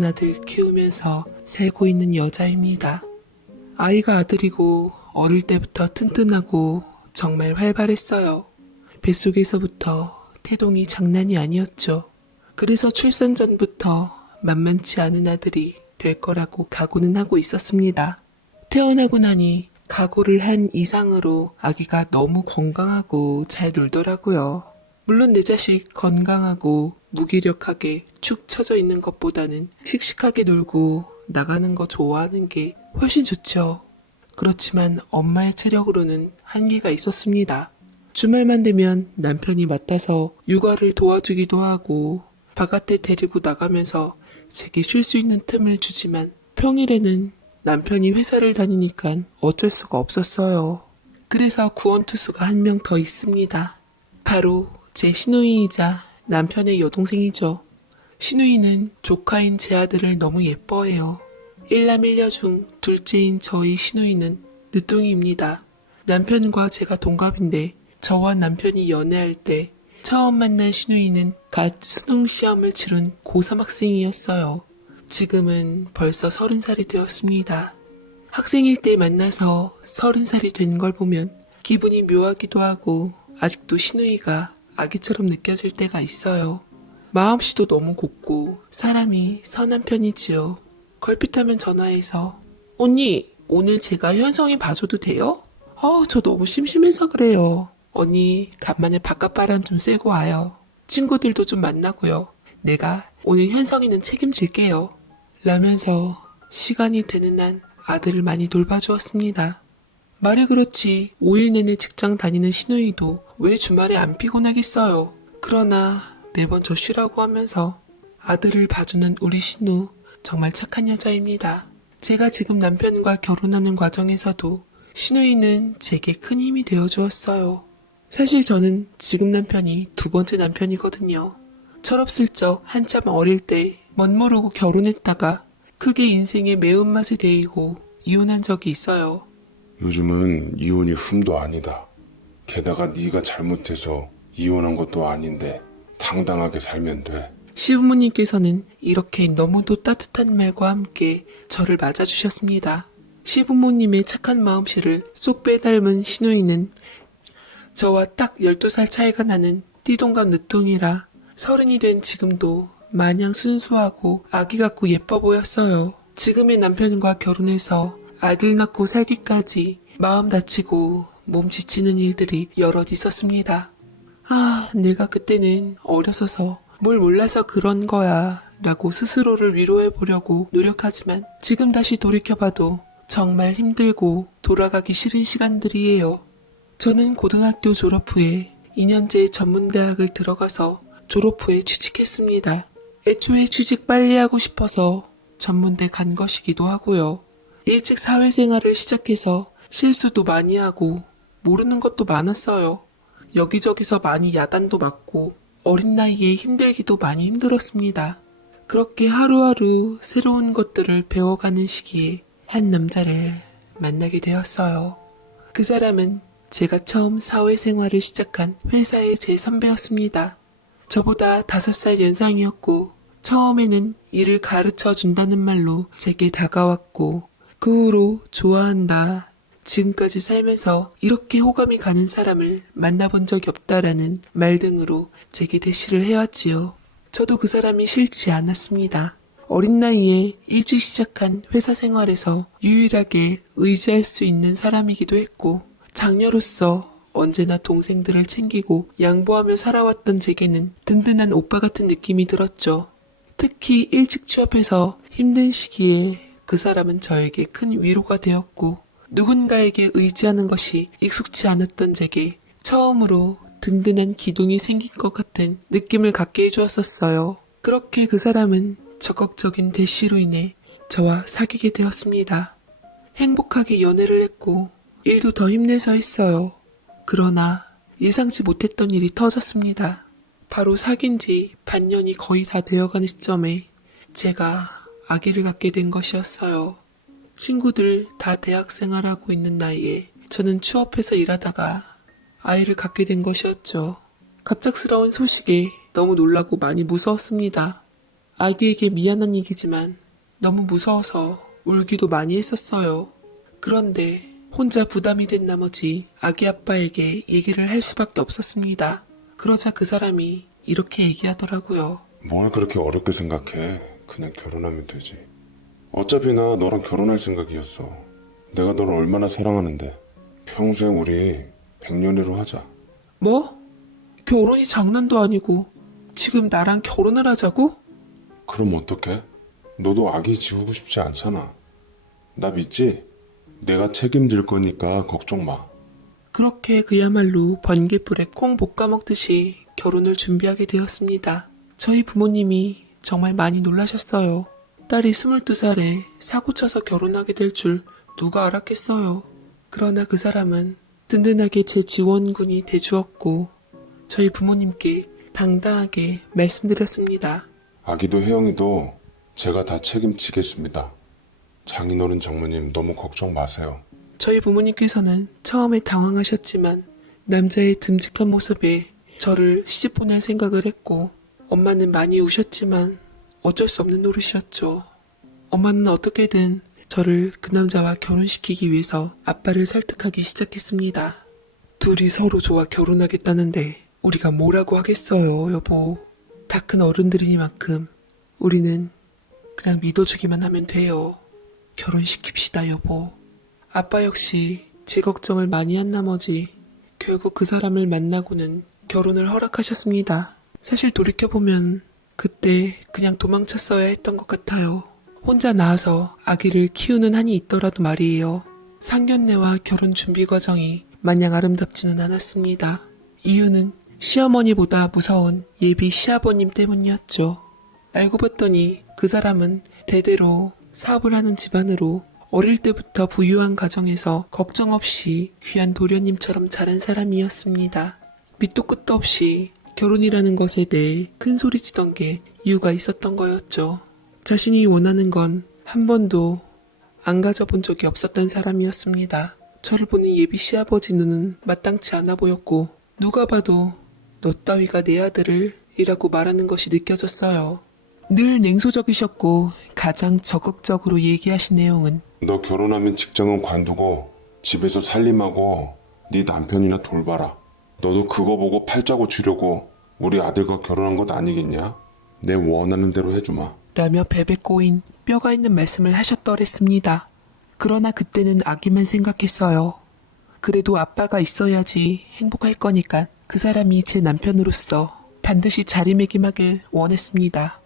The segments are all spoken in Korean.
사랑하는 아들 키우면서 살고 있는 여자입니다. 아이가 아들이고 어릴 때부터 튼튼하고 정말 활발했어요. 뱃속에서부터 태동이 장난이 아니었죠. 그래서 출산 전부터 만만치 않은 아들이 될 거라고 각오는 하고 있었습니다. 태어나고 나니 각오를 한 이상으로 아기가 너무 건강하고 잘 놀더라고요. 물론 내 자식 건강하고 무기력하게 축 처져 있는 것보다는 씩씩하게 놀고 나가는 거 좋아하는 게 훨씬 좋죠. 그렇지만 엄마의 체력으로는 한계가 있었습니다. 주말만 되면 남편이 맡아서 육아를 도와주기도 하고 바깥에 데리고 나가면서 제게 쉴 수 있는 틈을 주지만 평일에는 남편이 회사를 다니니까 어쩔 수가 없었어요. 그래서 구원투수가 한 명 더 있습니다. 바로 제 시누이이자 남편의 여동생이죠. 시누이는 조카인 제 아들을 너무 예뻐해요. 일남일녀 중 둘째인 저희 시누이는 늦둥이입니다. 남편과 제가 동갑인데 저와 남편이 연애할 때 처음 만난 시누이는 갓 수능 시험을 치른 고3 학생이었어요. 지금은 벌써 30살이 되었습니다. 학생일 때 만나서 30살이 된 걸 보면 기분이 묘하기도 하고 아직도 시누이가 아기처럼 느껴질 때가 있어요. 마음씨도 너무 곱고 사람이 선한 편이지요. 걸핏하면 전화해서 언니 오늘 제가 현성이 봐줘도 돼요? 저 너무 심심해서 그래요. 언니 간만에 바깥바람 좀 쐬고 와요. 친구들도 좀 만나고요. 내가 오늘 현성이는 책임질게요. 라면서 시간이 되는 한 아들을 많이 돌봐주었습니다. 말이 그렇지 5일 내내 직장 다니는 시누이도 왜 주말에 안 피곤하겠어요. 그러나 매번 저 쉬라고 하면서 아들을 봐주는 우리 신우 정말 착한 여자입니다. 제가 지금 남편과 결혼하는 과정에서도 시누이는 제게 큰 힘이 되어주었어요. 사실 저는 지금 남편이 두 번째 남편이거든요. 철없을적 한참 어릴 때 멋모르고 결혼했다가 크게 인생의 매운맛에 데이고 이혼한 적이 있어요. 요즘은 이혼이 흠도 아니다. 게다가 네가 잘못해서 이혼한 것도 아닌데 당당하게 살면 돼. 시부모님께서는 이렇게 너무도 따뜻한 말과 함께 저를 맞아주셨습니다. 시부모님의 착한 마음씨를 쏙 빼닮은 시누이는 저와 딱 12살 차이가 나는 띠동갑 늦둥이라 30이 된 지금도 마냥 순수하고 아기 같고 예뻐 보였어요. 지금의 남편과 결혼해서 아들 낳고 살기까지 마음 다치고 몸 지치는 일들이 여럿 있었습니다. 내가 그때는 어려서서 뭘 몰라서 그런 거야 라고 스스로를 위로해 보려고 노력하지만 지금 다시 돌이켜봐도 정말 힘들고 돌아가기 싫은 시간들이에요. 저는 고등학교 졸업 후에 2년제 전문대학을 들어가서 졸업 후에 취직했습니다. 애초에 취직 빨리 하고 싶어서 전문대 간 것이기도 하고요. 일찍 사회생활을 시작해서 실수도 많이 하고 모르는 것도 많았어요. 여기저기서 많이 야단도 맞고 어린 나이에 힘들기도 많이 힘들었습니다. 그렇게 하루하루 새로운 것들을 배워가는 시기에 한 남자를 만나게 되었어요. 그 사람은 제가 처음 사회생활을 시작한 회사의 제 선배였습니다. 저보다 5살 연상이었고 처음에는 일을 가르쳐 준다는 말로 제게 다가왔고 그 후로 좋아한다. 지금까지 살면서 이렇게 호감이 가는 사람을 만나본 적이 없다라는 말 등으로 제게 대시를 해왔지요. 저도 그 사람이 싫지 않았습니다. 어린 나이에 일찍 시작한 회사 생활에서 유일하게 의지할 수 있는 사람이기도 했고 장녀로서 언제나 동생들을 챙기고 양보하며 살아왔던 제게는 든든한 오빠 같은 느낌이 들었죠. 특히 일찍 취업해서 힘든 시기에 그 사람은 저에게 큰 위로가 되었고 누군가에게 의지하는 것이 익숙치 않았던 제게 처음으로 든든한 기둥이 생긴 것 같은 느낌을 갖게 해주었었어요. 그렇게 그 사람은 적극적인 대시로 인해 저와 사귀게 되었습니다. 행복하게 연애를 했고 일도 더 힘내서 했어요. 그러나 예상치 못했던 일이 터졌습니다. 바로 사귄 지 반년이 거의 다 되어가는 시점에 제가 아기를 갖게 된 것이었어요. 친구들 다 대학생활하고 있는 나이에 저는 취업해서 일하다가 아이를 갖게 된 것이었죠. 갑작스러운 소식에 너무 놀라고 많이 무서웠습니다. 아기에게 미안한 얘기지만 너무 무서워서 울기도 많이 했었어요. 그런데 혼자 부담이 된 나머지 아기 아빠에게 얘기를 할 수밖에 없었습니다. 그러자 그 사람이 이렇게 얘기하더라고요. 뭘 그렇게 어렵게 생각해. 그냥 결혼하면 되지. 어차피 나 너랑 결혼할 생각이었어. 내가 너를 얼마나 사랑하는데. 평생 우리 백년해로 하자. 뭐? 결혼이 장난도 아니고 지금 나랑 결혼을 하자고? 그럼 어떡해? 너도 아기 지우고 싶지 않잖아. 나 믿지? 내가 책임질 거니까 걱정 마. 그렇게 그야말로 번개불에 콩 볶아 먹듯이 결혼을 준비하게 되었습니다. 저희 부모님이 정말 많이 놀라셨어요. 딸이 22살에 사고 쳐서 결혼하게 될 줄 누가 알았겠어요. 그러나 그 사람은 든든하게 제 지원군이 돼주었고 저희 부모님께 당당하게 말씀드렸습니다. 아기도 혜영이도 제가 다 책임지겠습니다. 장인어른 장모님 너무 걱정 마세요. 저희 부모님께서는 처음에 당황하셨지만 남자의 듬직한 모습에 저를 시집 보낼 생각을 했고 엄마는 많이 우셨지만 어쩔 수 없는 노릇이었죠. 엄마는 어떻게든 저를 그 남자와 결혼시키기 위해서 아빠를 설득하기 시작했습니다. 둘이 서로 좋아 결혼하겠다는데 우리가 뭐라고 하겠어요, 여보. 다 큰 어른들이니만큼 우리는 그냥 믿어주기만 하면 돼요. 결혼시킵시다, 여보. 아빠 역시 제 걱정을 많이 한 나머지 결국 그 사람을 만나고는 결혼을 허락하셨습니다. 사실 돌이켜보면 그때 그냥 도망쳤어야 했던 것 같아요. 혼자 낳아서 아기를 키우는 한이 있더라도 말이에요. 상견례와 결혼 준비 과정이 마냥 아름답지는 않았습니다. 이유는 시어머니보다 무서운 예비 시아버님 때문이었죠. 알고 봤더니 그 사람은 대대로 사업을 하는 집안으로 어릴 때부터 부유한 가정에서 걱정 없이 귀한 도련님처럼 자란 사람이었습니다. 밑도 끝도 없이 결혼이라는 것에 대해 큰 소리치던 게 이유가 있었던 거였죠. 자신이 원하는 건 한 번도 안 가져본 적이 없었던 사람이었습니다. 저를 보는 예비 시아버지 눈은 마땅치 않아 보였고 누가 봐도 너 따위가 내 아들을 이라고 말하는 것이 느껴졌어요. 늘 냉소적이셨고 가장 적극적으로 얘기하신 내용은 너 결혼하면 직장은 관두고 집에서 살림하고 네 남편이나 돌봐라. 너도 그거 보고 팔자 고치려고 우리 아들과 결혼한 것 아니겠냐? 내 원하는 대로 해주마. 라며 베베 꼬인 뼈가 있는 말씀을 하셨더랬습니다. 그러나 그때는 아기만 생각했어요. 그래도 아빠가 있어야지 행복할 거니까 그 사람이 제 남편으로서 반드시 자리매김하길 원했습니다.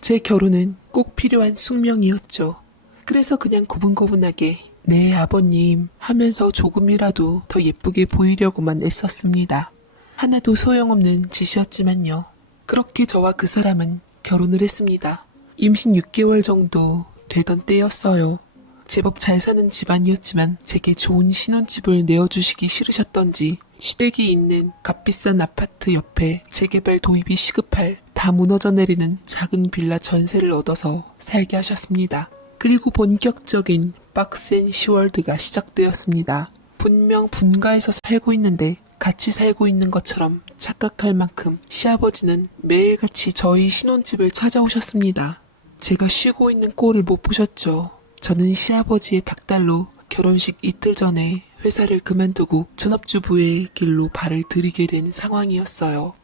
제 결혼은 꼭 필요한 숙명이었죠. 그래서 그냥 고분고분하게 네 아버님 하면서 조금이라도 더 예쁘게 보이려고만 애썼습니다. 하나도 소용없는 짓이었지만요. 그렇게 저와 그 사람은 결혼을 했습니다. 임신 6개월 정도 되던 때였어요. 제법 잘 사는 집안이었지만 제게 좋은 신혼집을 내어주시기 싫으셨던지 시댁이 있는 값비싼 아파트 옆에 재개발 도입이 시급할 다 무너져 내리는 작은 빌라 전세를 얻어서 살게 하셨습니다. 그리고 본격적인 빡센 시월드가 시작되었습니다. 분명 분가에서 살고 있는데 같이 살고 있는 것처럼 착각할 만큼 시아버지는 매일같이 저희 신혼집을 찾아오셨습니다. 제가 쉬고 있는 꼴을 못 보셨죠. 저는 시아버지의 닥달로 결혼식 이틀 전에 회사를 그만두고 전업주부의 길로 발을 들이게 된 상황이었어요.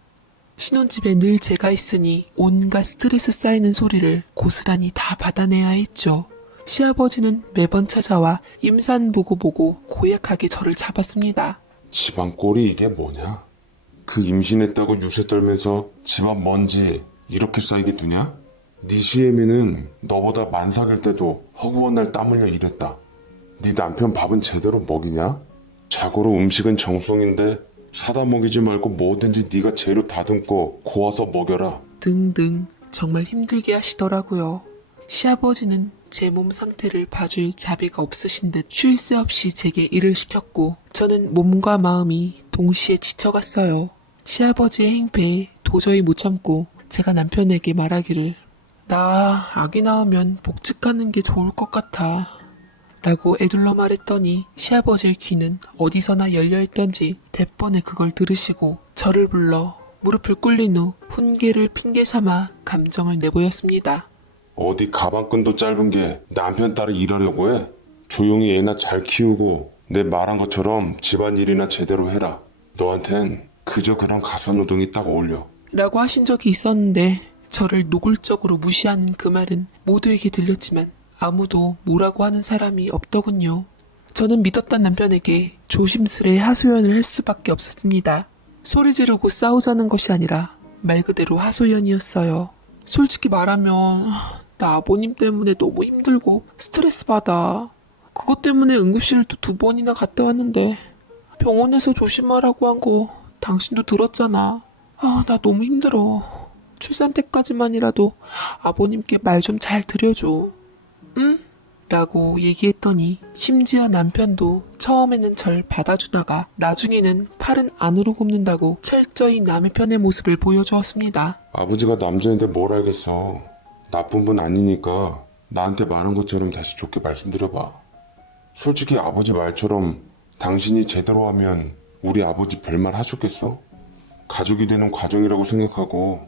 신혼집에 늘 제가 있으니 온갖 스트레스 쌓이는 소리를 고스란히 다 받아내야 했죠. 시아버지는 매번 찾아와 임산부고 보고 고약하게 저를 잡았습니다. 집안 꼴이 이게 뭐냐? 그 임신했다고 유세 떨면서 집안 먼지 이렇게 쌓이게 두냐? 네 시애미는 너보다 만삭일 때도 허구한 날 땀 흘려 일했다. 네 남편 밥은 제대로 먹이냐? 자고로 음식은 정성인데 사다 먹이지 말고 뭐든지 네가 재료 다듬고 고아서 먹여라. 등등 정말 힘들게 하시더라고요. 시아버지는 제 몸 상태를 봐줄 자비가 없으신 듯 쉴 새 없이 제게 일을 시켰고 저는 몸과 마음이 동시에 지쳐갔어요. 시아버지의 행패에 도저히 못 참고 제가 남편에게 말하기를 나 아기 낳으면 복직하는 게 좋을 것 같아 라고 애둘러 말했더니 시아버지의 귀는 어디서나 열려있던지 대번에 그걸 들으시고 저를 불러 무릎을 꿇린 후 훈계를 핑계 삼아 감정을 내보였습니다. 어디 가방끈도 짧은 게 남편 따라 일하려고 해? 조용히 애나 잘 키우고 내 말한 것처럼 집안일이나 제대로 해라. 너한텐 그저 그런 가사노동이 딱 어울려. 라고 하신 적이 있었는데 저를 노골적으로 무시하는 그 말은 모두에게 들렸지만 아무도 뭐라고 하는 사람이 없더군요. 저는 믿었던 남편에게 조심스레 하소연을 할 수밖에 없었습니다. 소리 지르고 싸우자는 것이 아니라 말 그대로 하소연이었어요. 솔직히 말하면 나 아버님 때문에 너무 힘들고 스트레스 받아. 그것 때문에 응급실도 2번이나 갔다 왔는데 병원에서 조심하라고 한 거 당신도 들었잖아. 나 너무 힘들어. 출산 때까지만이라도 아버님께 말 좀 잘 드려줘. 응? 라고 얘기했더니 심지어 남편도 처음에는 절 받아주다가 나중에는 팔은 안으로 굽는다고 철저히 남의 편의 모습을 보여주었습니다. 아버지가 남자인데 뭘 알겠어. 나쁜 분 아니니까 나한테 말한 것처럼 다시 좋게 말씀드려봐. 솔직히 아버지 말처럼 당신이 제대로 하면 우리 아버지 별말 하셨겠어? 가족이 되는 과정이라고 생각하고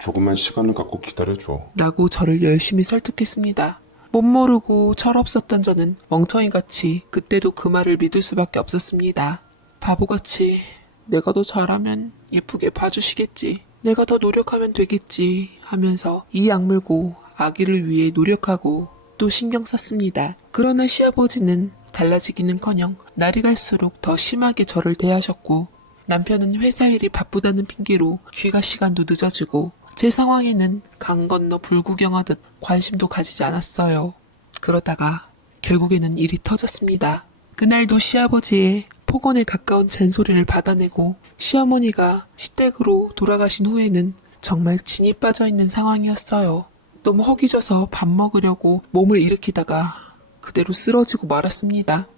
조금만 시간을 갖고 기다려줘. 라고 저를 열심히 설득했습니다. 못 모르고 철없었던 저는 멍청이같이 그때도 그 말을 믿을 수밖에 없었습니다. 바보같이 내가 더 잘하면 예쁘게 봐주시겠지. 내가 더 노력하면 되겠지 하면서 이 악물고 아기를 위해 노력하고 또 신경 썼습니다. 그러나 시아버지는 달라지기는커녕 날이 갈수록 더 심하게 저를 대하셨고 남편은 회사 일이 바쁘다는 핑계로 귀가 시간도 늦어지고 제 상황에는 강 건너 불구경하듯 관심도 가지지 않았어요. 그러다가 결국에는 일이 터졌습니다. 그날도 시아버지의 폭언에 가까운 잔소리를 받아내고 시어머니가 시댁으로 돌아가신 후에는 정말 진이 빠져있는 상황이었어요. 너무 허기져서 밥 먹으려고 몸을 일으키다가 그대로 쓰러지고 말았습니다.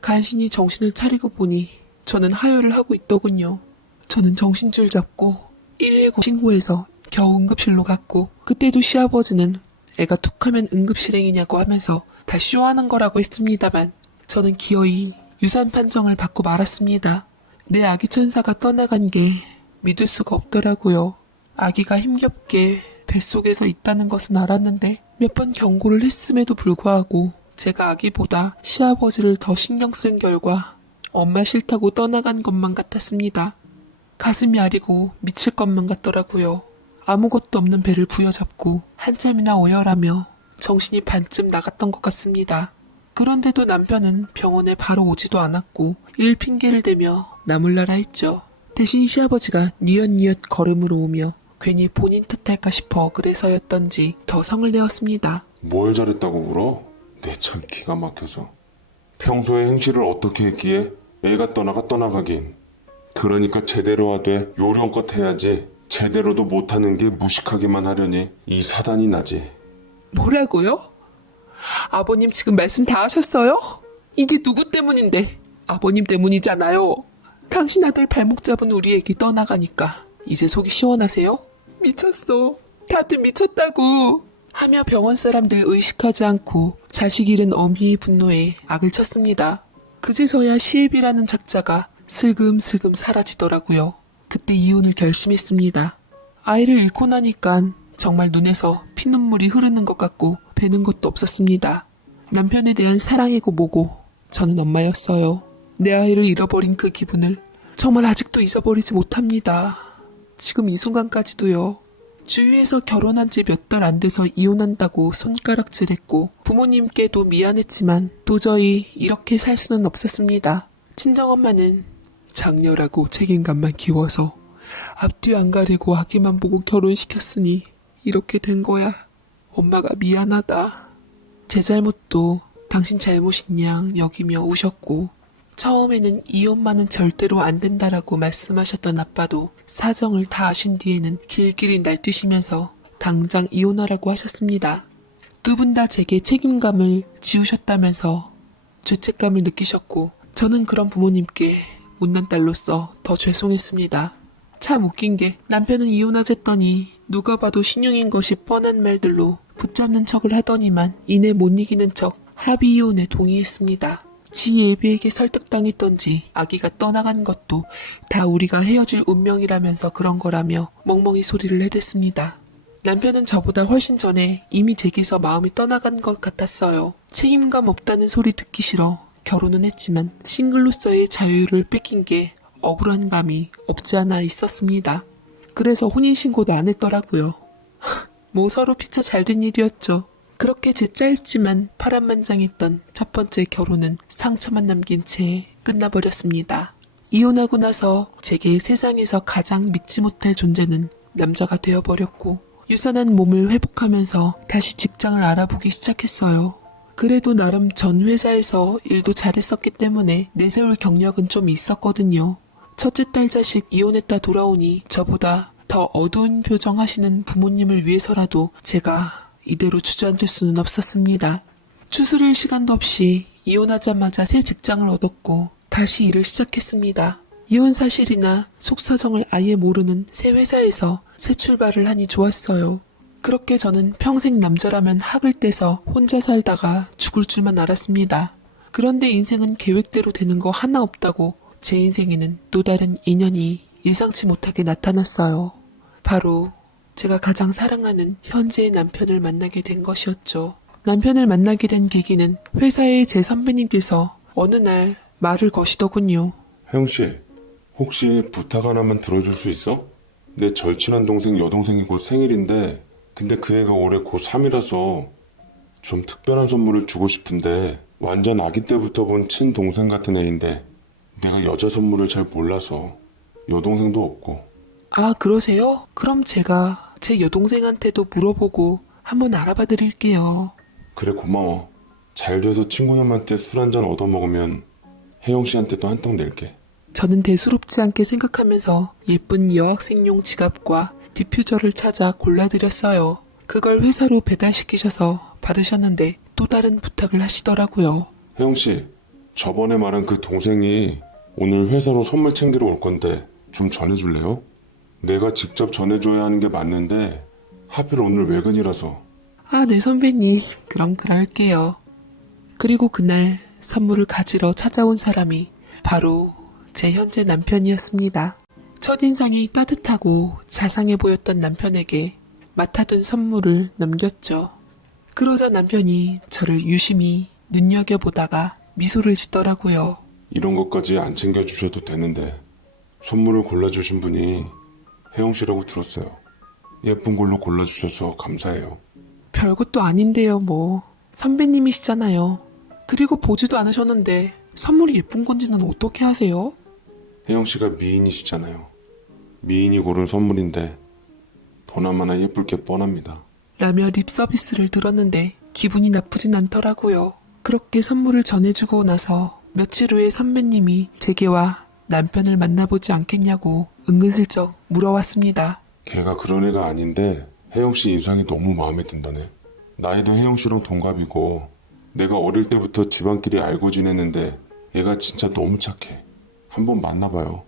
간신히 정신을 차리고 보니 저는 하혈을 하고 있더군요. 저는 정신줄 잡고 119 신고해서 겨우 응급실로 갔고 그때도 시아버지는 애가 툭하면 응급실행이냐고 하면서 다 쇼하는 거라고 했습니다만 저는 기어이 유산 판정을 받고 말았습니다. 내 아기 천사가 떠나간 게 믿을 수가 없더라고요. 아기가 힘겹게 뱃속에서 있다는 것은 알았는데 몇 번 경고를 했음에도 불구하고 제가 아기보다 시아버지를 더 신경 쓴 결과 엄마 싫다고 떠나간 것만 같았습니다. 가슴이 아리고 미칠 것만 같더라고요. 아무것도 없는 배를 부여잡고 한참이나 오열하며 정신이 반쯤 나갔던 것 같습니다. 그런데도 남편은 병원에 바로 오지도 않았고 일 핑계를 대며 나몰라라 했죠. 대신 시아버지가 니엇니엇 걸음으로 오며 괜히 본인 탓할까 싶어 그래서였던지 더 성을 내었습니다. 뭘 잘했다고 울어? 내 참 기가 막혀서. 평소에 행실을 어떻게 했기에 애가 떠나가긴. 그러니까 제대로 하되 요령껏 해야지. 제대로도 못하는 게 무식하게만 하려니 이 사단이 나지. 뭐라고요? 아버님 지금 말씀 다 하셨어요? 이게 누구 때문인데? 아버님 때문이잖아요. 당신 아들 발목 잡은 우리 애기 떠나가니까 이제 속이 시원하세요? 미쳤어. 다들 미쳤다고. 하며 병원 사람들 의식하지 않고 자식 잃은 어미의 분노에 악을 쳤습니다. 그제서야 시애비라는 작자가 슬금슬금 사라지더라고요. 그때 이혼을 결심했습니다. 아이를 잃고 나니깐 정말 눈에서 피눈물이 흐르는 것 같고 배는 것도 없었습니다. 남편에 대한 사랑이고 뭐고 저는 엄마였어요. 내 아이를 잃어버린 그 기분을 정말 아직도 잊어버리지 못합니다. 지금 이 순간까지도요. 주위에서 결혼한 지 몇 달 안 돼서 이혼한다고 손가락질했고 부모님께도 미안했지만 도저히 이렇게 살 수는 없었습니다. 친정엄마는 장녀라고 책임감만 키워서 앞뒤 안 가리고 아기만 보고 결혼시켰으니 이렇게 된 거야. 엄마가 미안하다. 제 잘못도 당신 잘못인 양 여기며 우셨고 처음에는 이혼만은 절대로 안 된다라고 말씀하셨던 아빠도 사정을 다 아신 뒤에는 길길이 날뛰시면서 당장 이혼하라고 하셨습니다. 두 분 다 제게 책임감을 지우셨다면서 죄책감을 느끼셨고 저는 그런 부모님께 못난 딸로서 더 죄송했습니다. 참 웃긴 게 남편은 이혼하셨더니 누가 봐도 신용인 것이 뻔한 말들로 붙잡는 척을 하더니만 이내 못 이기는 척 합의 이혼에 동의했습니다. 지 예비에게 설득당했던지 아기가 떠나간 것도 다 우리가 헤어질 운명이라면서 그런 거라며 멍멍이 소리를 해댔습니다. 남편은 저보다 훨씬 전에 이미 제게서 마음이 떠나간 것 같았어요. 책임감 없다는 소리 듣기 싫어 결혼은 했지만 싱글로서의 자유를 뺏긴 게 억울한 감이 없지 않아 있었습니다. 그래서 혼인신고도 안 했더라고요. 뭐 서로 피차 잘된 일이었죠. 그렇게 제 짧지만 파란만장했던 첫 번째 결혼은 상처만 남긴 채 끝나버렸습니다. 이혼하고 나서 제게 세상에서 가장 믿지 못할 존재는 남자가 되어버렸고 유산한 몸을 회복하면서 다시 직장을 알아보기 시작했어요. 그래도 나름 전 회사에서 일도 잘했었기 때문에 내세울 경력은 좀 있었거든요. 첫째 딸 자식 이혼했다 돌아오니 저보다 더 어두운 표정 하시는 부모님을 위해서라도 제가 이대로 주저앉을 수는 없었습니다. 추스릴 시간도 없이 이혼하자마자 새 직장을 얻었고 다시 일을 시작했습니다. 이혼 사실이나 속사정을 아예 모르는 새 회사에서 새 출발을 하니 좋았어요. 그렇게 저는 평생 남자라면 학을 떼서 혼자 살다가 죽을 줄만 알았습니다. 그런데 인생은 계획대로 되는 거 하나 없다고 제 인생에는 또 다른 인연이 예상치 못하게 나타났어요. 바로 제가 가장 사랑하는 현재의 남편을 만나게 된 것이었죠. 남편을 만나게 된 계기는 회사의 제 선배님께서 어느 날 말을 거시더군요. 혜영씨, 혹시 부탁 하나만 들어줄 수 있어? 내 절친한 동생 여동생이 곧 생일인데 근데 그 애가 올해 고3이라서 좀 특별한 선물을 주고 싶은데 완전 아기 때부터 본 친동생 같은 애인데 내가 여자 선물을 잘 몰라서 여동생도 없고. 아, 그러세요? 그럼 제가 제 여동생한테도 물어보고 한번 알아봐 드릴게요. 그래, 고마워. 잘 돼서 친구놈한테 술 한잔 얻어먹으면 혜영씨한테도 한 떡 낼게. 저는 대수롭지 않게 생각하면서 예쁜 여학생용 지갑과 디퓨저를 찾아 골라드렸어요. 그걸 회사로 배달시키셔서 받으셨는데 또 다른 부탁을 하시더라고요. 혜영씨, 저번에 말한 그 동생이 오늘 회사로 선물 챙기러 올 건데 좀 전해줄래요? 내가 직접 전해줘야 하는 게 맞는데 하필 오늘 외근이라서. 아, 네 선배님. 그럼 그럴게요. 그리고 그날 선물을 가지러 찾아온 사람이 바로 제 현재 남편이었습니다. 첫인상이 따뜻하고 자상해 보였던 남편에게 맡아둔 선물을 넘겼죠. 그러자 남편이 저를 유심히 눈여겨보다가 미소를 짓더라고요. 이런 것까지 안 챙겨주셔도 되는데 선물을 골라주신 분이 혜영씨라고 들었어요. 예쁜 걸로 골라주셔서 감사해요. 별것도 아닌데요, 뭐. 선배님이시잖아요. 그리고 보지도 않으셨는데 선물이 예쁜 건지는 어떻게 아세요? 혜영씨가 미인이시잖아요. 미인이 고른 선물인데 보나마나 예쁠 게 뻔합니다. 라며 립 서비스를 들었는데 기분이 나쁘진 않더라고요. 그렇게 선물을 전해주고 나서 며칠 후에 선배님이 제게와 남편을 만나보지 않겠냐고 은근슬쩍 물어왔습니다. 걔가 그런 애가 아닌데 혜영씨 인상이 너무 마음에 든다네. 나이도 혜영씨랑 동갑이고 내가 어릴 때부터 집안끼리 알고 지냈는데 얘가 진짜 너무 착해. 한번 만나봐요.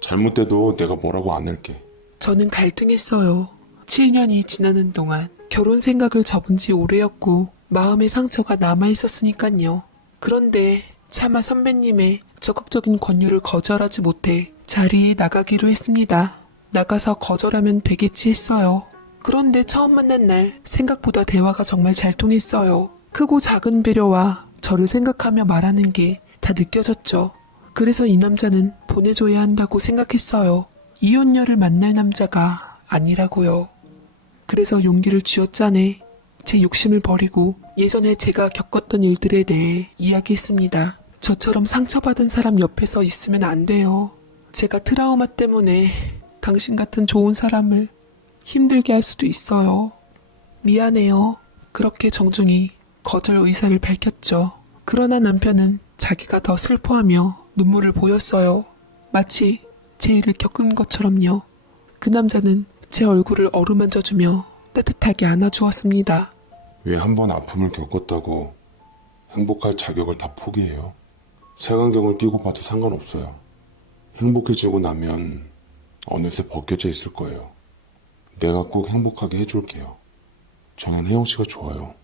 잘못돼도 내가 뭐라고 안 할게. 저는 갈등했어요. 7년이 지나는 동안 결혼 생각을 접은 지 오래였고 마음의 상처가 남아있었으니까요. 그런데 차마 선배님의 적극적인 권유를 거절하지 못해 자리에 나가기로 했습니다. 나가서 거절하면 되겠지 했어요. 그런데 처음 만난 날 생각보다 대화가 정말 잘 통했어요. 크고 작은 배려와 저를 생각하며 말하는 게 다 느껴졌죠. 그래서 이 남자는 보내줘야 한다고 생각했어요. 이혼녀를 만날 남자가 아니라고요. 그래서 용기를 쥐어짜내 제 욕심을 버리고 예전에 제가 겪었던 일들에 대해 이야기했습니다. 저처럼 상처받은 사람 옆에서 있으면 안 돼요. 제가 트라우마 때문에 당신 같은 좋은 사람을 힘들게 할 수도 있어요. 미안해요. 그렇게 정중히 거절 의사를 밝혔죠. 그러나 남편은 자기가 더 슬퍼하며 눈물을 보였어요. 마치 제 일을 겪은 것처럼요. 그 남자는 제 얼굴을 어루만져주며 따뜻하게 안아주었습니다. 왜 한 번 아픔을 겪었다고 행복할 자격을 다 포기해요? 색안경을 끼고 봐도 상관없어요. 행복해지고 나면 어느새 벗겨져 있을 거예요. 내가 꼭 행복하게 해줄게요. 저는 혜영씨가 좋아요.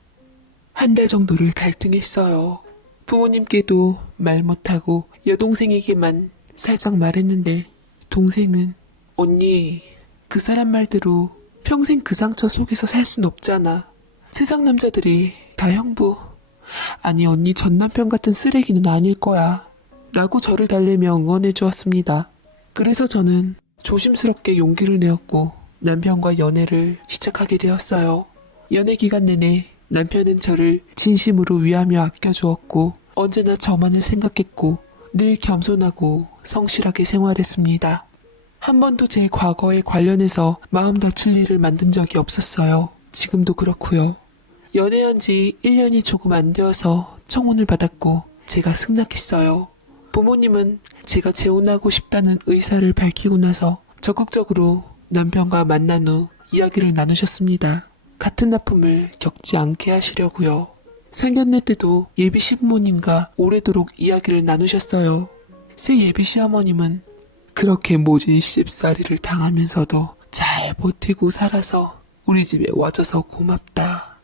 한 달 정도를 갈등했어요. 부모님께도 말 못하고 여동생에게만 살짝 말했는데 동생은 언니, 그 사람 말대로 평생 그 상처 속에서 살 순 없잖아. 세상 남자들이 다 형부, 아니 언니 전 남편 같은 쓰레기는 아닐 거야. 라고 저를 달래며 응원해 주었습니다. 그래서 저는 조심스럽게 용기를 내었고 남편과 연애를 시작하게 되었어요. 연애 기간 내내 남편은 저를 진심으로 위하며 아껴주었고 언제나 저만을 생각했고 늘 겸손하고 성실하게 생활했습니다. 한 번도 제 과거에 관련해서 마음 다칠 일을 만든 적이 없었어요. 지금도 그렇고요. 연애한 지 1년이 조금 안 되어서 청혼을 받았고 제가 승낙했어요. 부모님은 제가 재혼하고 싶다는 의사를 밝히고 나서 적극적으로 남편과 만난 후 이야기를 나누셨습니다. 같은 아픔을 겪지 않게 하시려고요. 상견례 때도 예비 시부모님과 오래도록 이야기를 나누셨어요. 새 예비 시어머님은 그렇게 모진 시집살이를 당하면서도 잘 버티고 살아서 우리 집에 와줘서 고맙다.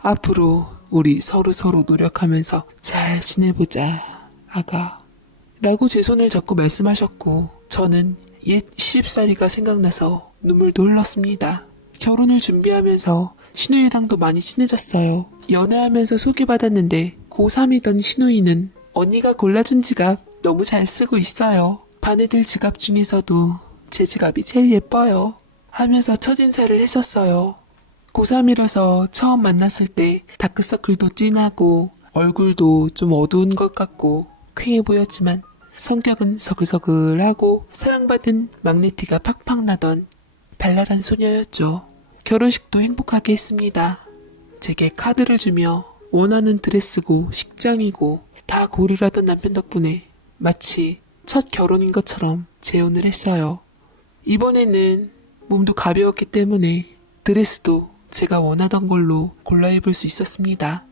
앞으로 우리 서로 노력하면서 잘 지내보자, 아가. 라고 제 손을 잡고 말씀하셨고 저는 옛 시집살이가 생각나서 눈물도 흘렀습니다. 결혼을 준비하면서 신우이랑도 많이 친해졌어요. 연애하면서 소개받았는데 고3이던 신우이는 언니가 골라준 지갑 너무 잘 쓰고 있어요. 반 애들 지갑 중에서도 제 지갑이 제일 예뻐요. 하면서 첫인사를 했었어요. 고3이라서 처음 만났을 때 다크서클도 진하고 얼굴도 좀 어두운 것 같고 퀭해 보였지만 성격은 서글서글하고 사랑받은 막내티가 팍팍 나던 발랄한 소녀였죠. 결혼식도 행복하게 했습니다. 제게 카드를 주며 원하는 드레스고 식장이고 다 고르라던 남편 덕분에 마치 첫 결혼인 것처럼 재혼을 했어요. 이번에는 몸도 가벼웠기 때문에 드레스도 제가 원하던 걸로 골라 입을 수 있었습니다.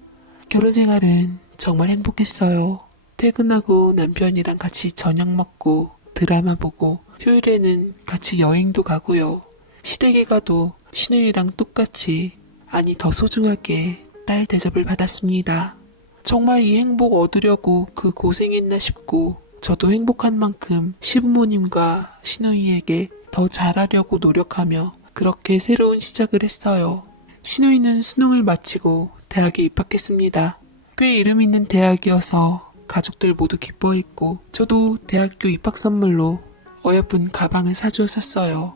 결혼 생활은 정말 행복했어요. 퇴근하고 남편이랑 같이 저녁 먹고 드라마 보고 휴일에는 같이 여행도 가고요. 시댁에 가도 신우이랑 똑같이 아니 더 소중하게 딸 대접을 받았습니다. 정말 이 행복 얻으려고 그 고생했나 싶고 저도 행복한 만큼 시부모님과 신우이에게 더 잘하려고 노력하며 그렇게 새로운 시작을 했어요. 신우이는 수능을 마치고 대학에 입학했습니다. 꽤 이름 있는 대학이어서 가족들 모두 기뻐했고 저도 대학교 입학 선물로 어여쁜 가방을 사주었었어요.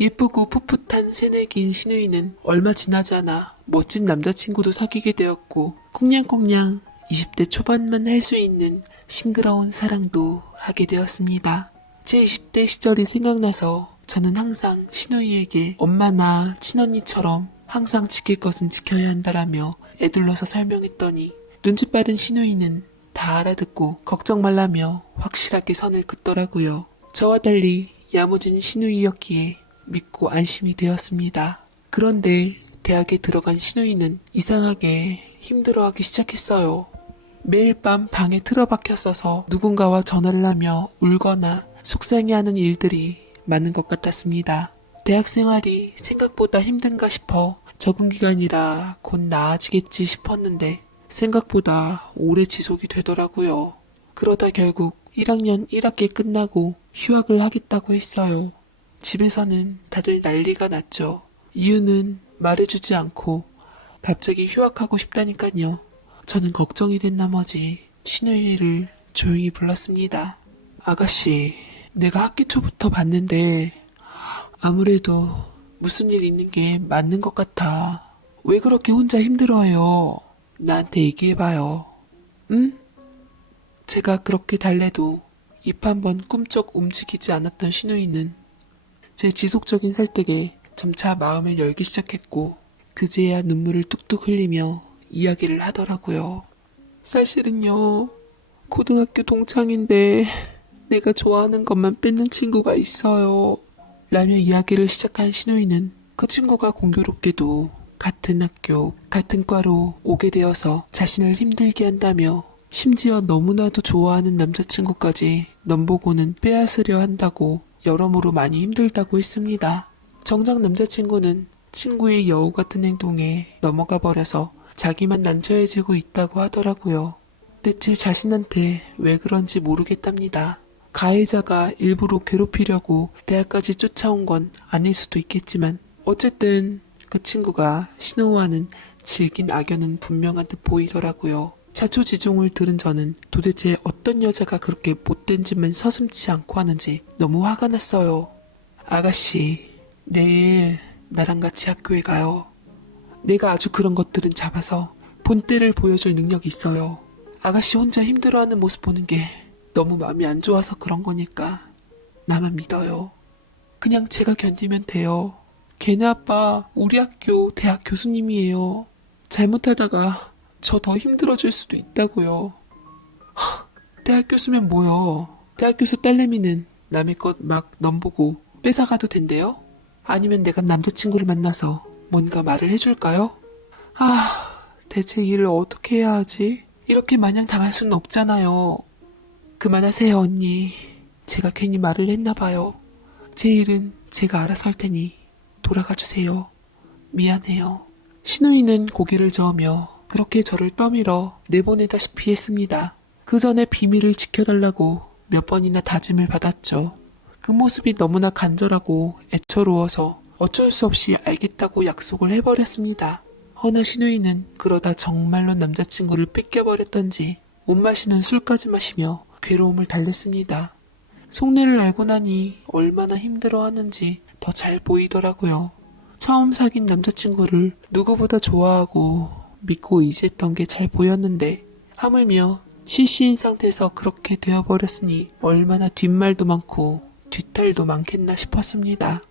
예쁘고 풋풋한 새내기인 신우이는 얼마 지나지 않아 멋진 남자친구도 사귀게 되었고 콩냥콩냥 20대 초반만 할 수 있는 싱그러운 사랑도 하게 되었습니다. 제 20대 시절이 생각나서 저는 항상 신우이에게 엄마나 친언니처럼 항상 지킬 것은 지켜야 한다라며 애둘러서 설명했더니 눈치 빠른 신우이는 다 알아듣고 걱정 말라며 확실하게 선을 긋더라고요. 저와 달리 야무진 신우이였기에 믿고 안심이 되었습니다. 그런데 대학에 들어간 신우이는 이상하게 힘들어하기 시작했어요. 매일 밤 방에 틀어박혔어서 누군가와 전화를 하며 울거나 속상해하는 일들이 많은 것 같았습니다. 대학 생활이 생각보다 힘든가 싶어 적응 기간이라 곧 나아지겠지 싶었는데 생각보다 오래 지속이 되더라고요. 그러다 결국 1학년 1학기 끝나고 휴학을 하겠다고 했어요. 집에서는 다들 난리가 났죠. 이유는 말해주지 않고 갑자기 휴학하고 싶다니까요. 저는 걱정이 된 나머지 신우이를 조용히 불렀습니다. 아가씨, 내가 학기 초부터 봤는데 아무래도 무슨 일 있는 게 맞는 것 같아. 왜 그렇게 혼자 힘들어해요? 나한테 얘기해봐요. 응? 제가 그렇게 달래도 입 한 번 꿈쩍 움직이지 않았던 신우이는 제 지속적인 설득에 점차 마음을 열기 시작했고 그제야 눈물을 뚝뚝 흘리며 이야기를 하더라고요. 사실은요, 고등학교 동창인데 내가 좋아하는 것만 뺏는 친구가 있어요. 라며 이야기를 시작한 신우이는 그 친구가 공교롭게도 같은 학교, 같은 과로 오게 되어서 자신을 힘들게 한다며 심지어 너무나도 좋아하는 남자친구까지 넘보고는 빼앗으려 한다고 여러모로 많이 힘들다고 했습니다. 정작 남자친구는 친구의 여우 같은 행동에 넘어가 버려서 자기만 난처해지고 있다고 하더라고요. 대체 자신한테 왜 그런지 모르겠답니다. 가해자가 일부러 괴롭히려고 대학까지 쫓아온 건 아닐 수도 있겠지만 어쨌든 그 친구가 신우와는 질긴 악연은 분명한 듯 보이더라고요. 자초지종을 들은 저는 도대체 어떤 여자가 그렇게 못된 짓만 서슴지 않고 하는지 너무 화가 났어요. 아가씨, 내일 나랑 같이 학교에 가요. 내가 아주 그런 것들은 잡아서 본때를 보여줄 능력이 있어요. 아가씨 혼자 힘들어하는 모습 보는 게 너무 마음이 안 좋아서 그런 거니까 나만 믿어요. 그냥 제가 견디면 돼요. 걔네 아빠 우리 학교 대학 교수님이에요. 잘못하다가 저 더 힘들어질 수도 있다고요. 대학 교수면 뭐요? 대학 교수 딸내미는 남의 것 막 넘보고 뺏어가도 된대요? 아니면 내가 남자친구를 만나서 뭔가 말을 해줄까요? 대체 일을 어떻게 해야 하지? 이렇게 마냥 당할 수는 없잖아요. 그만하세요, 언니. 제가 괜히 말을 했나봐요. 제 일은 제가 알아서 할 테니 돌아가 주세요. 미안해요. 신우이는 고개를 저으며 그렇게 저를 떠밀어 내보내다시피 했습니다. 그 전에 비밀을 지켜달라고 몇 번이나 다짐을 받았죠. 그 모습이 너무나 간절하고 애처로워서 어쩔 수 없이 알겠다고 약속을 해버렸습니다. 허나 신우이는 그러다 정말로 남자친구를 뺏겨버렸던지 못 마시는 술까지 마시며 괴로움을 달랬습니다. 속내를 알고 나니 얼마나 힘들어하는지 더 잘 보이더라고요. 처음 사귄 남자친구를 누구보다 좋아하고 믿고 의지했던 게 잘 보였는데 하물며 실시인 상태에서 그렇게 되어버렸으니 얼마나 뒷말도 많고 뒷탈도 많겠나 싶었습니다.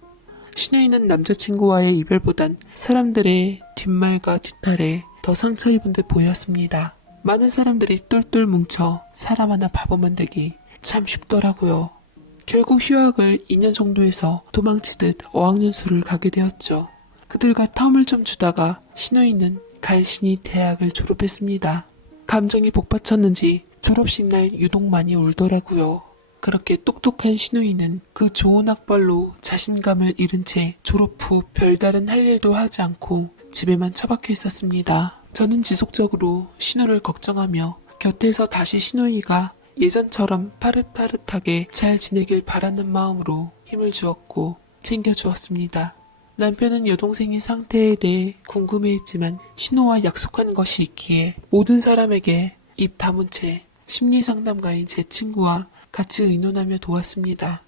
신우이는 남자친구와의 이별보단 사람들의 뒷말과 뒷탈에 더 상처 입은 듯 보였습니다. 많은 사람들이 똘똘 뭉쳐 사람 하나 바보 만들기 참 쉽더라고요. 결국 휴학을 2년 정도 해서 도망치듯 어학연수를 가게 되었죠. 그들과 텀을 좀 주다가 신우이는 간신히 대학을 졸업했습니다. 감정이 복받쳤는지 졸업식 날 유독 많이 울더라고요. 그렇게 똑똑한 신우이는 그 좋은 학벌로 자신감을 잃은 채 졸업 후 별다른 할 일도 하지 않고 집에만 처박혀 있었습니다. 저는 지속적으로 신우를 걱정하며 곁에서 다시 신우이가 예전처럼 파릇파릇하게 잘 지내길 바라는 마음으로 힘을 주었고 챙겨주었습니다. 남편은 여동생의 상태에 대해 궁금해했지만 신우와 약속한 것이 있기에 모든 사람에게 입 다문 채 심리상담가인 제 친구와 같이 의논하며 도왔습니다.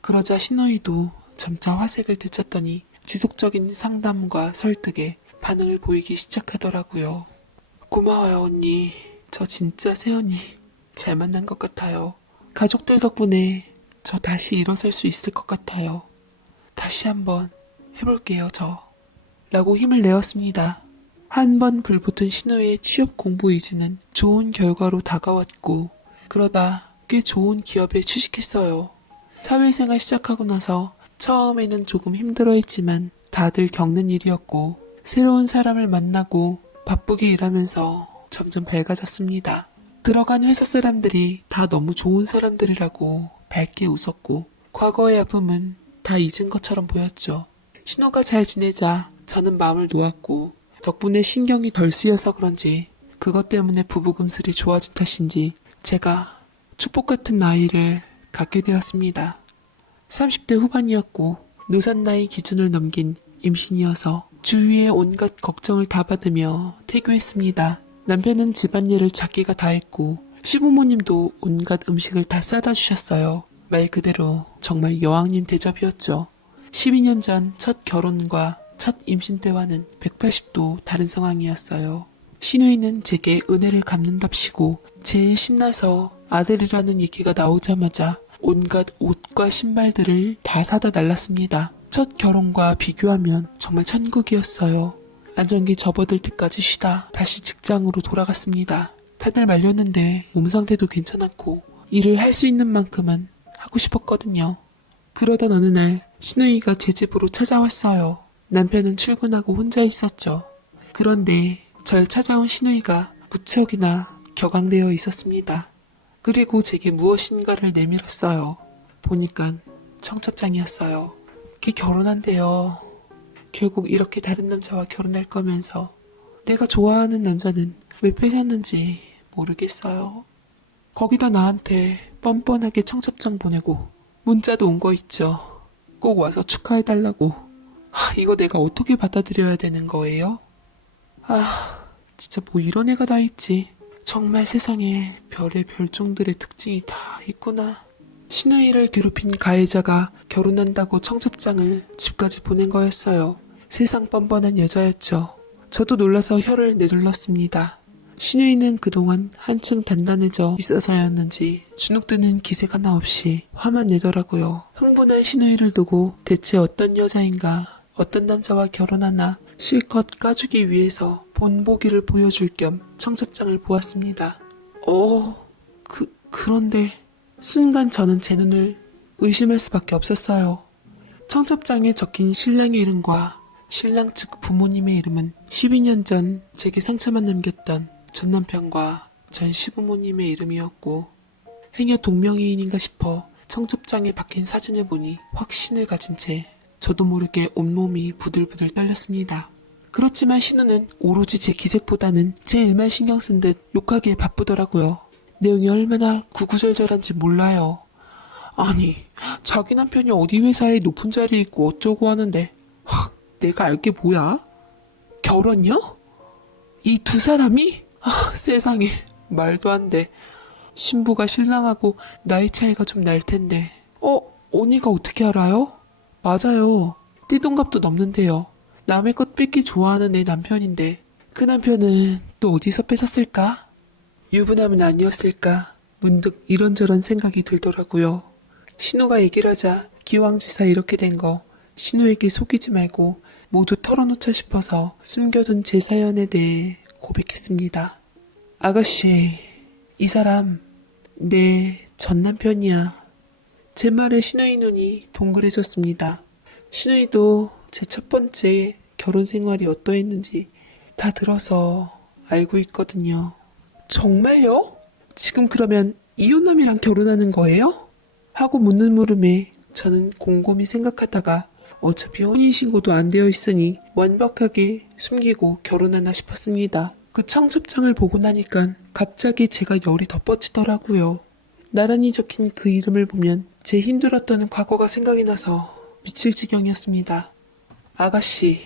그러자 신우이도 점차 화색을 되찾더니 지속적인 상담과 설득에 반응을 보이기 시작하더라고요. 고마워요, 언니. 저 진짜 새언니 잘 만난 것 같아요. 가족들 덕분에 저 다시 일어설 수 있을 것 같아요. 다시 한번 해볼게요, 저. 라고 힘을 내었습니다. 한 번 불붙은 신우의 취업 공부 의지는 좋은 결과로 다가왔고 그러다 꽤 좋은 기업에 취직했어요. 사회생활 시작하고 나서 처음에는 조금 힘들어했지만 다들 겪는 일이었고 새로운 사람을 만나고 바쁘게 일하면서 점점 밝아졌습니다. 들어간 회사 사람들이 다 너무 좋은 사람들이라고 밝게 웃었고 과거의 아픔은 다 잊은 것처럼 보였죠. 신호가 잘 지내자 저는 마음을 놓았고 덕분에 신경이 덜 쓰여서 그런지 그것 때문에 부부금슬이 좋아진 탓인지 제가 축복 같은 나이를 갖게 되었습니다. 30대 후반이었고 노산 나이 기준을 넘긴 임신이어서 주위의 온갖 걱정을 다 받으며 퇴교했습니다. 남편은 집안일을 자기가 다 했고 시부모님도 온갖 음식을 다 싸다 주셨어요. 말 그대로 정말 여왕님 대접이었죠. 12년 전 첫 결혼과 첫 임신 때와는 180도 다른 상황이었어요. 신우이는 제게 은혜를 갚는답시고 제일 신나서 아들이라는 얘기가 나오자마자 온갖 옷과 신발들을 다 사다 날랐습니다. 첫 결혼과 비교하면 정말 천국이었어요. 안정기 접어들 때까지 쉬다 다시 직장으로 돌아갔습니다. 다들 말렸는데 몸 상태도 괜찮았고 일을 할 수 있는 만큼은 하고 싶었거든요. 그러던 어느 날 신우이가 제 집으로 찾아왔어요. 남편은 출근하고 혼자 있었죠. 그런데 절 찾아온 신우이가 무척이나 격앙되어 있었습니다. 그리고 제게 무엇인가를 내밀었어요. 보니깐 청첩장이었어요. 걔 결혼한대요. 결국 이렇게 다른 남자와 결혼할 거면서 내가 좋아하는 남자는 왜 뺏었는지 모르겠어요. 거기다 나한테 뻔뻔하게 청첩장 보내고 문자도 온 거 있죠. 꼭 와서 축하해달라고. 이거 내가 어떻게 받아들여야 되는 거예요? 진짜 뭐 이런 애가 다 있지. 정말 세상에 별의 별종들의 특징이 다 있구나. 신우이를 괴롭힌 가해자가 결혼한다고 청첩장을 집까지 보낸 거였어요. 세상 뻔뻔한 여자였죠. 저도 놀라서 혀를 내둘렀습니다. 신우이는 그동안 한층 단단해져 있어서였는지 주눅드는 기색 하나 없이 화만 내더라고요. 흥분한 신우이를 두고 대체 어떤 여자인가, 어떤 남자와 결혼하나 실컷 까주기 위해서 본보기를 보여줄 겸 청첩장을 보았습니다. 그런데 순간 저는 제 눈을 의심할 수밖에 없었어요. 청첩장에 적힌 신랑의 이름과 신랑 측 부모님의 이름은 12년 전 제게 상처만 남겼던 전 남편과 전 시부모님의 이름이었고, 행여 동명이인인가 싶어 청첩장에 박힌 사진을 보니 확신을 가진 채 저도 모르게 온몸이 부들부들 떨렸습니다. 그렇지만 신우는 오로지 제 기색보다는 제 일만 신경 쓴 듯 욕하기에 바쁘더라고요. 내용이 얼마나 구구절절한지 몰라요. 아니, 자기 남편이 어디 회사에 높은 자리에 있고 어쩌고 하는데 내가 알게 뭐야? 결혼이요? 이 두 사람이? 세상에, 말도 안 돼. 신부가 신랑하고 나이 차이가 좀 날 텐데. 언니가 어떻게 알아요? 맞아요. 띠동갑도 넘는데요. 남의 것 뺏기 좋아하는 애 남편인데 그 남편은 또 어디서 뺏었을까? 유부남은 아니었을까? 문득 이런저런 생각이 들더라고요. 신우가 얘기를 하자 기왕지사 이렇게 된 거 신우에게 속이지 말고 모두 털어놓자 싶어서 숨겨둔 제 사연에 대해 고백했습니다. 아가씨, 이 사람 내 전 남편이야. 제 말에 신우이 눈이 동그래졌습니다. 신우이도 제 첫 번째 결혼 생활이 어떠했는지 다 들어서 알고 있거든요. 정말요? 지금 그러면 이혼남이랑 결혼하는 거예요? 하고 묻는 물음에 저는 곰곰이 생각하다가 어차피 혼인신고도 안 되어 있으니 완벽하게 숨기고 결혼하나 싶었습니다. 그 청첩장을 보고 나니까 갑자기 제가 열이 덧뻗치더라고요. 나란히 적힌 그 이름을 보면 제 힘들었던 과거가 생각이 나서 미칠 지경이었습니다. 아가씨,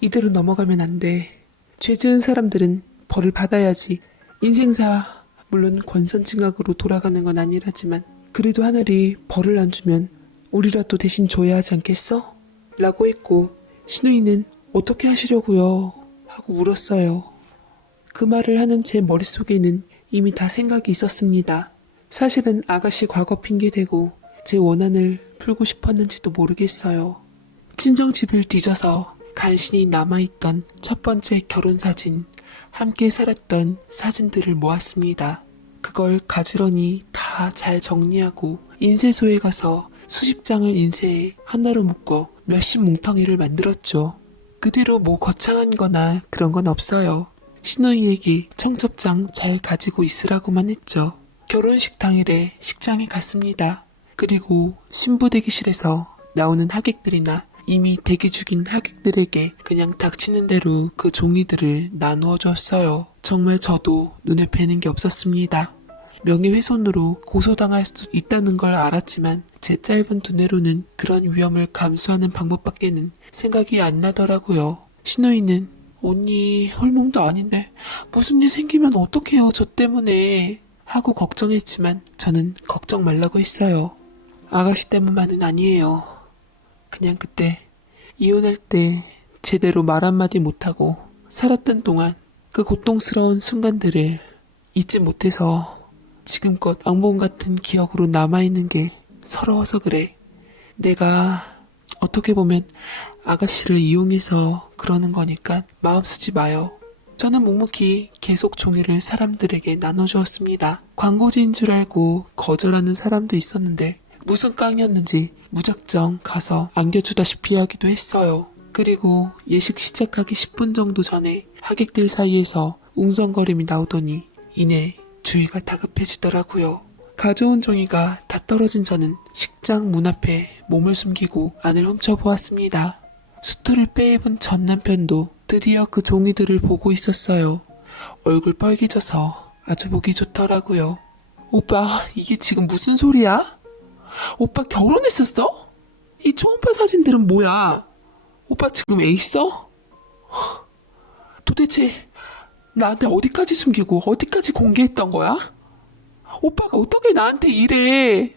이대로 넘어가면 안 돼. 죄 지은 사람들은 벌을 받아야지. 인생사 물론 권선징악으로 돌아가는 건 아니라지만 그래도 하늘이 벌을 안 주면 우리라도 대신 줘야 하지 않겠어? 라고 했고 신우이는 어떻게 하시려고요? 하고 물었어요. 그 말을 하는 제 머릿속에는 이미 다 생각이 있었습니다. 사실은 아가씨 과거 핑계대고 제 원한을 풀고 싶었는지도 모르겠어요. 친정집을 뒤져서 간신히 남아있던 첫 번째 결혼사진, 함께 살았던 사진들을 모았습니다. 그걸 가지런히 다 잘 정리하고 인쇄소에 가서 수십 장을 인쇄해 하나로 묶어 몇십 뭉텅이를 만들었죠. 그 뒤로 뭐 거창한 거나 그런 건 없어요. 신우이에게 청첩장 잘 가지고 있으라고만 했죠. 결혼식 당일에 식장에 갔습니다. 그리고 신부 대기실에서 나오는 하객들이나 이미 대기 중인 하객들에게 그냥 닥치는 대로 그 종이들을 나누어 줬어요. 정말 저도 눈에 뵈는 게 없었습니다. 명예훼손으로 고소당할 수도 있다는 걸 알았지만 제 짧은 두뇌로는 그런 위험을 감수하는 방법밖에는 생각이 안 나더라고요. 신우이는 언니 홀몸도 아닌데 무슨 일 생기면 어떡해요 저 때문에 하고 걱정했지만 저는 걱정 말라고 했어요. 아가씨 때문만은 아니에요. 그냥 그때 이혼할 때 제대로 말 한마디 못하고 살았던 동안 그 고통스러운 순간들을 잊지 못해서 지금껏 악몽 같은 기억으로 남아있는 게 서러워서 그래. 내가 어떻게 보면 아가씨를 이용해서 그러는 거니까 마음 쓰지 마요. 저는 묵묵히 계속 종이를 사람들에게 나눠주었습니다. 광고지인 줄 알고 거절하는 사람도 있었는데 무슨 깡이었는지 무작정 가서 안겨주다시피 하기도 했어요. 그리고 예식 시작하기 10분 정도 전에 하객들 사이에서 웅성거림이 나오더니 이내 주의가 다급해지더라고요. 가져온 종이가 다 떨어진 저는 식장 문 앞에 몸을 숨기고 안을 훔쳐보았습니다. 수트를 빼입은 전 남편도 드디어 그 종이들을 보고 있었어요. 얼굴 빨개져서 아주 보기 좋더라고요. 오빠, 이게 지금 무슨 소리야? 오빠 결혼했었어? 이 초음파 사진들은 뭐야? 오빠 지금 애 있어? 도대체 나한테 어디까지 숨기고 어디까지 공개했던 거야? 오빠가 어떻게 나한테 이래?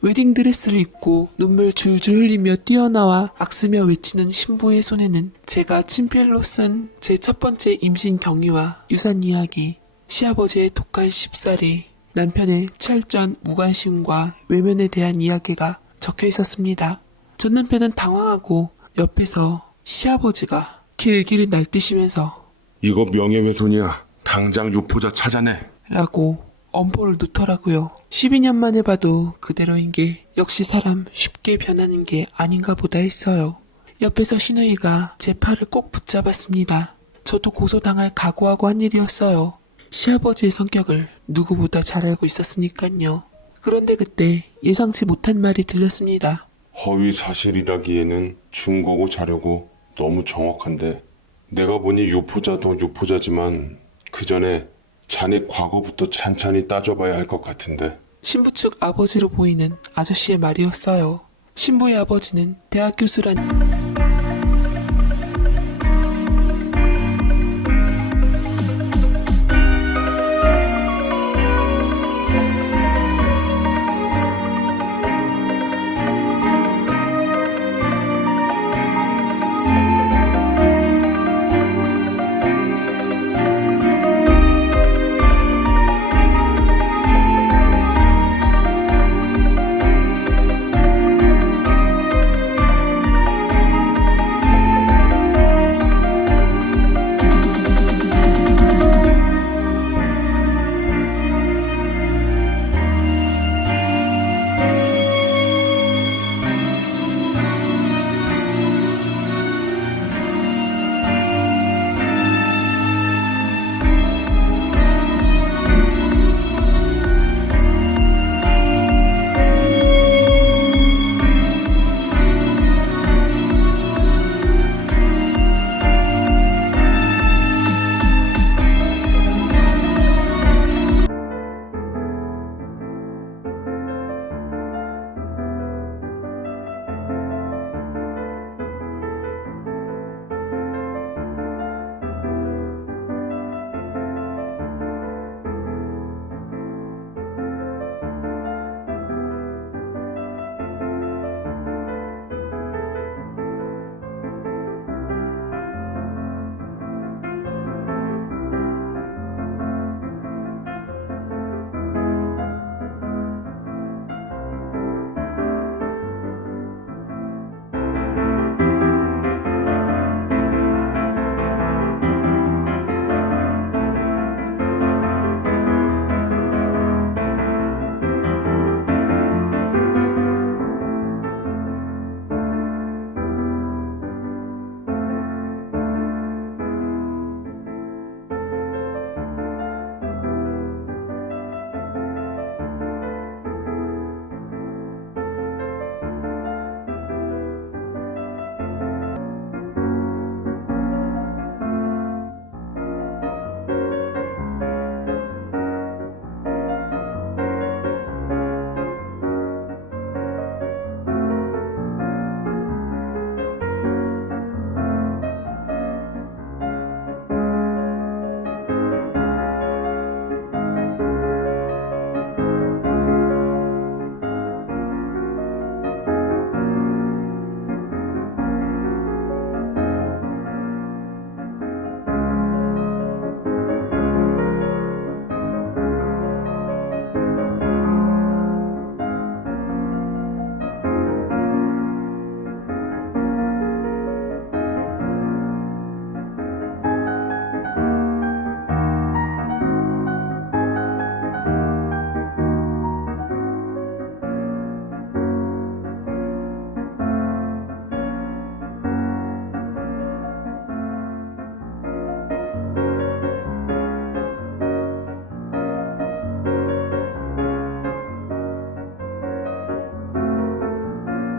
웨딩드레스를 입고 눈물 줄줄 흘리며 뛰어나와 악쓰며 외치는 신부의 손에는 제가 친필로 쓴 제 첫 번째 임신 경위와 유산 이야기, 시아버지의 독한 쉽사리, 남편의 철전 무관심과 외면에 대한 이야기가 적혀 있었습니다. 전 남편은 당황하고 옆에서 시아버지가 길길이 날뛰시면서 이거 명예훼손이야. 당장 유포자 찾아내. 라고 엄포를 놓더라고요. 12년 만에 봐도 그대로인 게 역시 사람 쉽게 변하는 게 아닌가 보다 했어요. 옆에서 신우이가 제 팔을 꼭 붙잡았습니다. 저도 고소당할 각오하고 한 일이었어요. 시아버지의 성격을 누구보다 잘 알고 있었으니까요. 그런데 그때 예상치 못한 말이 들렸습니다. 허위 사실이라기에는 증거고 자료고 너무 정확한데 내가 보니 유포자도 유포자지만 그 전에 자네 과거부터 찬찬히 따져봐야 할 것 같은데. 신부 측 아버지로 보이는 아저씨의 말이었어요. 신부의 아버지는 대학 교수란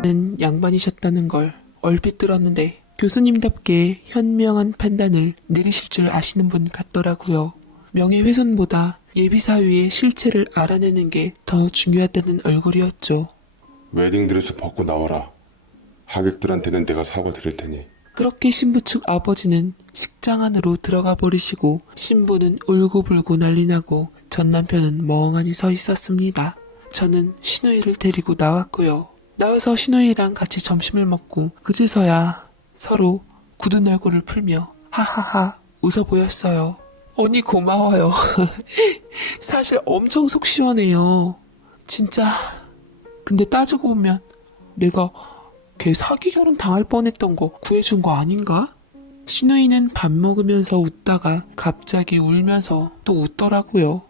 는 양반이셨다는 걸 얼핏 들었는데 교수님답게 현명한 판단을 내리실 줄 아시는 분 같더라고요. 명예훼손보다 예비사위의 실체를 알아내는 게 더 중요하다는 얼굴이었죠. 웨딩드레스 벗고 나와라. 하객들한테는 내가 사과 드릴 테니. 그렇게 신부 측 아버지는 식장 안으로 들어가 버리시고 신부는 울고불고 난리나고 전 남편은 멍하니 서 있었습니다. 저는 신우이를 데리고 나왔고요. 나와서 신우이랑 같이 점심을 먹고 그제서야 서로 굳은 얼굴을 풀며 하하하 웃어 보였어요. 언니 고마워요. 사실 엄청 속 시원해요. 진짜. 근데 따지고 보면 내가 걔 사기 결혼 당할 뻔했던 거 구해준 거 아닌가? 신우이는 밥 먹으면서 웃다가 갑자기 울면서 또 웃더라고요.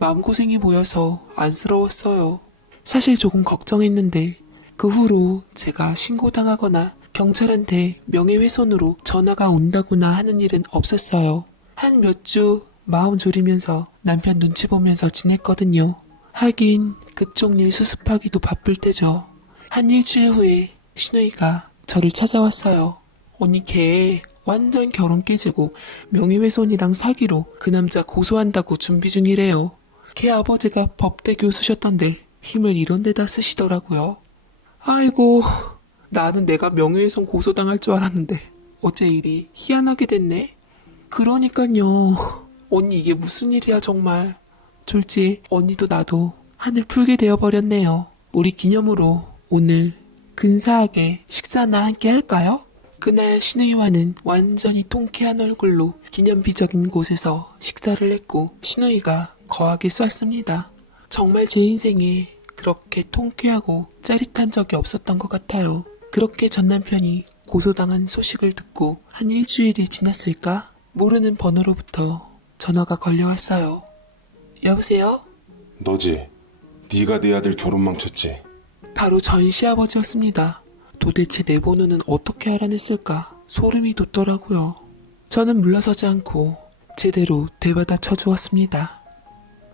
마음고생이 보여서 안쓰러웠어요. 사실 조금 걱정했는데 그 후로 제가 신고당하거나 경찰한테 명예훼손으로 전화가 온다거나 하는 일은 없었어요. 한 몇 주 마음 졸이면서 남편 눈치 보면서 지냈거든요. 하긴 그쪽 일 수습하기도 바쁠 때죠. 한 일주일 후에 신우이가 저를 찾아왔어요. 언니 걔 완전 결혼 깨지고 명예훼손이랑 사기로 그 남자 고소한다고 준비 중이래요. 걔 아버지가 법대 교수셨던데 힘을 이런 데다 쓰시더라고요. 아이고, 나는 내가 명예훼손 고소당할 줄 알았는데 어째 일이 희한하게 됐네. 그러니깐요. 언니 이게 무슨 일이야 정말. 졸지 언니도 나도 한을 풀게 되어버렸네요. 우리 기념으로 오늘 근사하게 식사나 함께 할까요? 그날 신우이와는 완전히 통쾌한 얼굴로 기념비적인 곳에서 식사를 했고 신우이가 거하게 쐈습니다. 정말 제 인생에 그렇게 통쾌하고 짜릿한 적이 없었던 것 같아요. 그렇게 전 남편이 고소당한 소식을 듣고 한 일주일이 지났을까? 모르는 번호로부터 전화가 걸려왔어요. 여보세요? 너지? 네가 내 아들 결혼 망쳤지? 바로 전 시아버지였습니다. 도대체 내 번호는 어떻게 알아냈을까? 소름이 돋더라고요. 저는 물러서지 않고 제대로 되받아 쳐주었습니다.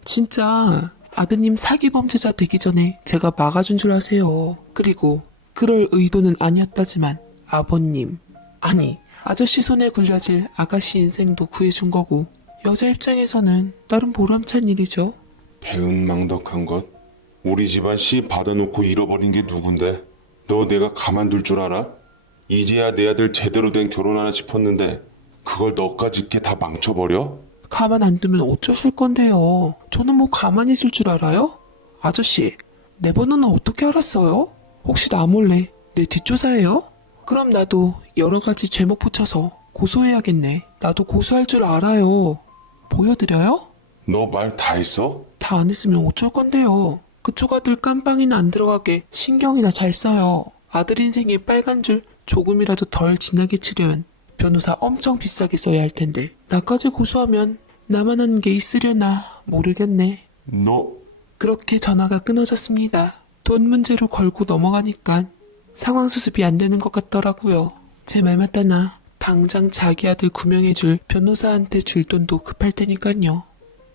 진짜 아드님 사기범죄자 되기 전에 제가 막아준 줄 아세요. 그리고 그럴 의도는 아니었다지만 아버님, 아니 아저씨 손에 굴려질 아가씨 인생도 구해준 거고 여자 입장에서는 나름 보람찬 일이죠. 배은망덕한 것. 우리 집안 씨 받아놓고 잃어버린 게 누군데? 너 내가 가만둘 줄 알아? 이제야 내 아들 제대로 된 결혼 하나 싶었는데 그걸 너까지 있게 다 망쳐버려? 가만 안 두면 어쩌실 건데요. 저는 뭐 가만히 있을 줄 알아요? 아저씨, 내 번호는 어떻게 알았어요? 혹시 나 몰래 내 뒷조사예요? 그럼 나도 여러 가지 제목 붙여서 고소해야겠네. 나도 고소할 줄 알아요. 보여드려요? 너 말 다 했어? 다 안 했으면 어쩔 건데요. 그쪽 아들 깜빵이나 안 들어가게 신경이나 잘 써요. 아들 인생에 빨간 줄 조금이라도 덜 진하게 치려면 변호사 엄청 비싸게 써야 할 텐데 나까지 고소하면 나만 하는 게 있으려나 모르겠네. 너 그렇게 전화가 끊어졌습니다. 돈 문제로 걸고 넘어가니까 상황 수습이 안 되는 것 같더라고요. 제 말 맞다나 당장 자기 아들 구명해줄 변호사한테 줄 돈도 급할 테니까요.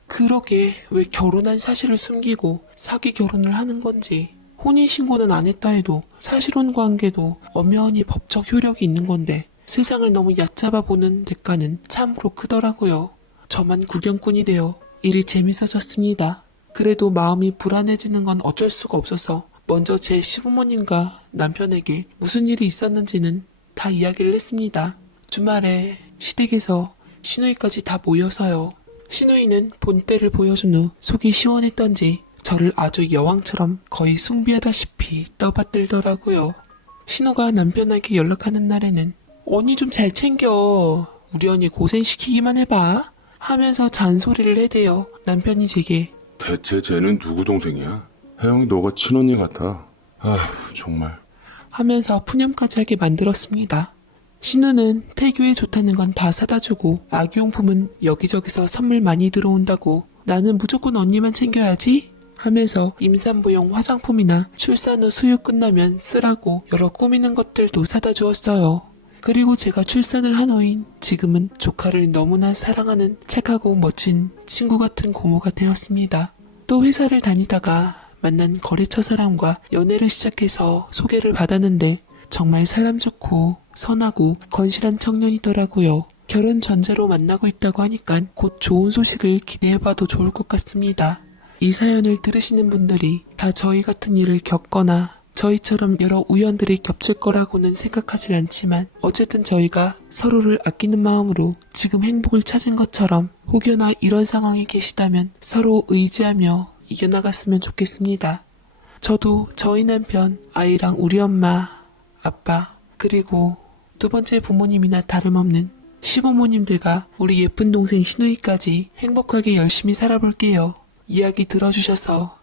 그러게 왜 결혼한 사실을 숨기고 사기 결혼을 하는 건지. 혼인신고는 안 했다 해도 사실혼 관계도 엄연히 법적 효력이 있는 건데 세상을 너무 얕잡아 보는 대가는 참으로 크더라고요. 저만 구경꾼이 되어 일이 재밌어졌습니다. 그래도 마음이 불안해지는 건 어쩔 수가 없어서 먼저 제 시부모님과 남편에게 무슨 일이 있었는지는 다 이야기를 했습니다. 주말에 시댁에서 시누이까지 다 모여서요. 시누이는 본때를 보여준 후 속이 시원했던지 저를 아주 여왕처럼 거의 숭배하다시피 떠받들더라고요. 신우가 남편에게 연락하는 날에는 언니 좀 잘 챙겨. 우리 언니 고생시키기만 해봐. 하면서 잔소리를 해대요. 남편이 제게 대체 쟤는 누구 동생이야? 혜영이 너가 친언니 같아. 아휴 정말. 하면서 푸념까지 하게 만들었습니다. 신우는 태교에 좋다는 건 다 사다주고 아기용품은 여기저기서 선물 많이 들어온다고 나는 무조건 언니만 챙겨야지 하면서 임산부용 화장품이나 출산 후 수유 끝나면 쓰라고 여러 꾸미는 것들도 사다 주었어요. 그리고 제가 출산을 한 후인 지금은 조카를 너무나 사랑하는 착하고 멋진 친구 같은 고모가 되었습니다. 또 회사를 다니다가 만난 거래처 사람과 연애를 시작해서 소개를 받았는데 정말 사람 좋고 선하고 건실한 청년이더라고요. 결혼 전제로 만나고 있다고 하니까 곧 좋은 소식을 기대해봐도 좋을 것 같습니다. 이 사연을 들으시는 분들이 다 저희 같은 일을 겪거나 저희처럼 여러 우연들이 겹칠 거라고는 생각하지 않지만 어쨌든 저희가 서로를 아끼는 마음으로 지금 행복을 찾은 것처럼 혹여나 이런 상황에 계시다면 서로 의지하며 이겨나갔으면 좋겠습니다. 저도 저희 남편, 아이랑 우리 엄마, 아빠, 그리고 두 번째 부모님이나 다름없는 시부모님들과 우리 예쁜 동생 신우이까지 행복하게 열심히 살아볼게요. 이야기 들어주셔서